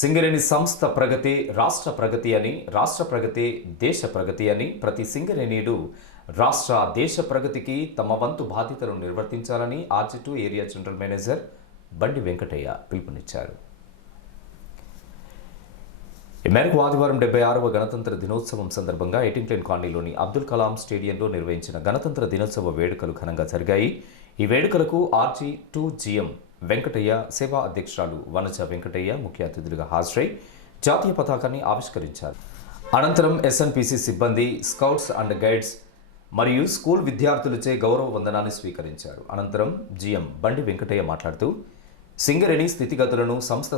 సింగరేణి సంస్థ ప్రగతి రాష్ట్ర ప్రగతి అని, రాష్ట్ర ప్రగతి దేశ ప్రగతి అని ప్రతి సింగరేణియుడు రాష్ట్ర దేశ ప్రగతికి తమ వంతు బాధ్యతలను నిర్వర్తించాలని ఆర్జీ2 ఏరియా జనరల్ మేనేజర్ బండి వెంకటయ్య పిలుపునిచ్చారు. ఈ మేరకు ఆదివారం 76వ గణతంత్ర దినోత్సవం సందర్భంగా ఎయిటింగ్లైన్ కాలనీలోని అబ్దుల్ కలాం స్టేడియంలో నిర్వహించిన గణతంత్ర దినోత్సవ వేడుకలు ఘనంగా జరిగాయి. ఈ వేడుకలకు ఆర్జీ2 జీఎం వెంకటయ్య, సేవా అధ్యక్షురాలు వనజ వెంకటయ్య ముఖ్య అతిథులుగా హాజరై జాతీయ పతాకాన్ని ఆవిష్కరించారు. అనంతరం ఎస్ఎన్పిసి సిబ్బంది, స్కౌట్స్ అండ్ గైడ్స్ మరియు స్కూల్ విద్యార్థులచే గౌరవ వందనాన్ని స్వీకరించారు. అనంతరం జీఎం బండి వెంకటయ్య మాట్లాడుతూ సింగరేణి స్థితిగతులను, సంస్థ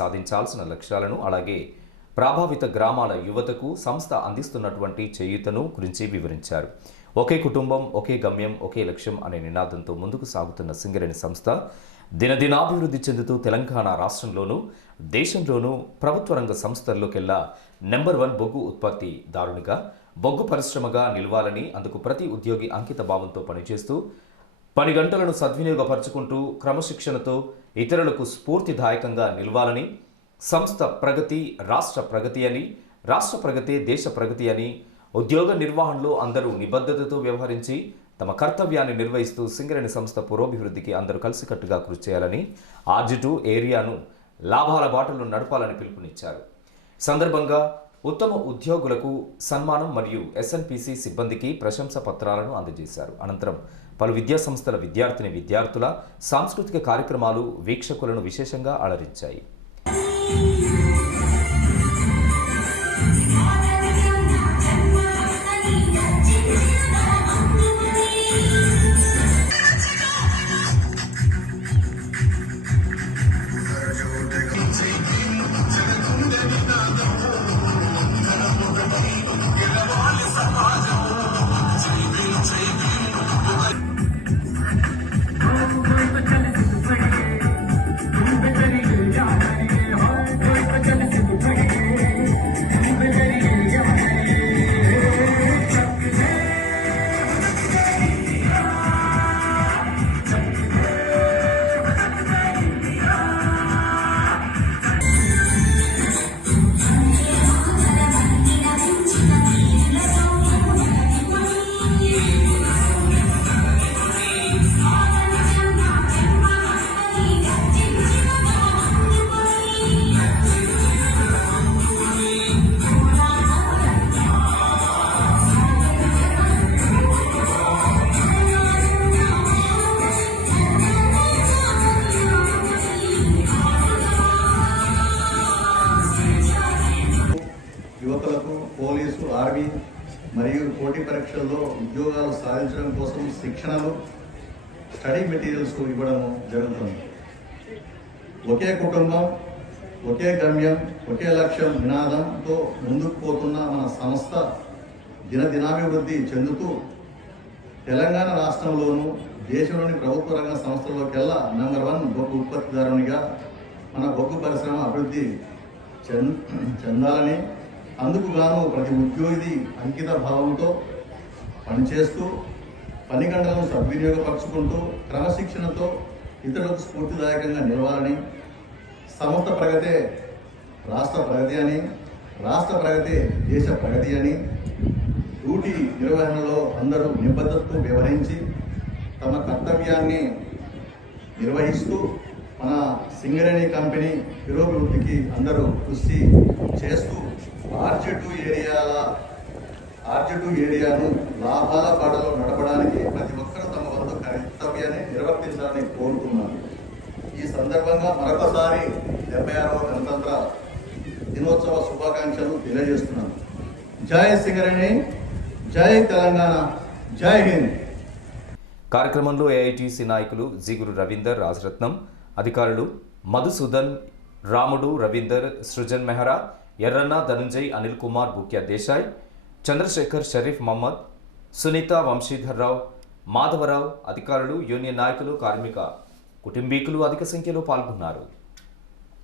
సాధించాల్సిన లక్ష్యాలను, అలాగే ప్రభావిత గ్రామాల యువతకు సంస్థ అందిస్తున్నటువంటి చేయూతను గురించి వివరించారు. ఒకే కుటుంబం, ఒకే గమ్యం, ఒకే లక్ష్యం అనే నినాదంతో ముందుకు సాగుతున్న సింగరేణి సంస్థ దినదినాభివృద్ధి చెందుతూ తెలంగాణ రాష్ట్రంలోనూ దేశంలోనూ ప్రభుత్వ రంగ సంస్థల్లోకెల్లా నెంబర్ 1 బొగ్గు ఉత్పత్తిదారునిగా, బొగ్గు పరిశ్రమగా నిలవాలని, అందుకు ప్రతి ఉద్యోగి అంకిత భావంతో పనిచేస్తూ పని గంటలను సద్వినియోగపరుచుకుంటూ క్రమశిక్షణతో ఇతరులకు స్ఫూర్తిదాయకంగా నిలవాలని, సంస్థ ప్రగతి రాష్ట్ర ప్రగతి అని, రాష్ట్ర ప్రగతి దేశ ప్రగతి అని, ఉద్యోగ నిర్వహణలో అందరూ నిబద్ధతతో వ్యవహరించి తమ కర్తవ్యాన్ని నిర్వహిస్తూ సింగరేణి సంస్థ పురోభివృద్ధికి అందరూ కలిసికట్టుగా కృషి చేయాలని, ఆర్జీ2 ఏరియాను లాభాల బాటలో నడపాలని పిలుపునిచ్చారు. సందర్భంగా ఉత్తమ ఉద్యోగులకు సన్మానం మరియు ఎస్ఎన్పిసి సిబ్బందికి ప్రశంసా పత్రాలను అందజేశారు. అనంతరం పలు విద్యాసంస్థల విద్యార్థుల సాంస్కృతిక కార్యక్రమాలు వీక్షకులను విశేషంగా అలరించాయి. యువకులకు పోలీసు, ఆర్మీ మరియు పోటీ పరీక్షల్లో ఉద్యోగాలు సాధించడం కోసం శిక్షణలు, స్టడీ మెటీరియల్స్ ఇవ్వడం జరుగుతుంది. ఒకే కుటుంబం, ఒకే గమ్యం, ఒకే లక్ష్యం నినాదంతో ముందుకు పోతున్న మన సంస్థ దినదినాభివృద్ధి చెందుతూ తెలంగాణ రాష్ట్రంలోనూ దేశంలోని ప్రభుత్వ రంగ సంస్థల్లోకెల్లా నెంబర్ 1 బొగ్గు ఉత్పత్తిదారునిగా మన బొగ్గు పరిశ్రమ అభివృద్ధి చెందాలని, అందుకు గాను ప్రతి ఉద్యోగి అంకిత భావంతో పనిచేస్తూ పని గంటలను సద్వినియోగపరుచుకుంటూ క్రమశిక్షణతో ఇతరులకు స్ఫూర్తిదాయకంగా నిలవాలని, సంస్థ ప్రగతే రాష్ట్ర ప్రగతి అని, రాష్ట్ర ప్రగతి దేశ ప్రగతి అని, డ్యూటీ నిర్వహణలో అందరూ నిబద్ధతతో వ్యవహరించి తమ కర్తవ్యాన్ని నిర్వహిస్తూ మన సింగరేణి కంపెనీ పురోభివృద్ధికి అందరూ కృషి చేస్తూ ఆర్జీ2 ఏరియాను లాభాల బాటలో నడపడానికి ప్రతి ఒక్కరూ తమ వంతు కర్తవ్యాన్ని నిర్వర్తించాలని కోరుతున్నాను. ఈ సందర్భంగా మరొకసారి 76వ గణతంత్ర దినోత్సవ శుభాకాంక్షలు తెలియజేస్తున్నాను. జై సింగరేణి, జై తెలంగాణ, జై హింద్. కార్యక్రమంలో ఏఐటీసీ నాయకులు జిగురు రవీందర్, రాజరత్నం, అధికారులు మధుసూదన్, రాముడు, రవీందర్, సృజన్ మెహరా, ఎర్రన్న, ధనంజయ్, అనిల్ కుమార్, బుక్యా దేశాయ్, చంద్రశేఖర్, షరీఫ్ మహమ్మద్, సునీత, వంశీధర్రావు, మాధవరావు, అధికారులు, యూనియన్ నాయకులు, కార్మిక కుటుంబీకులు అధిక సంఖ్యలో పాల్గొన్నారు.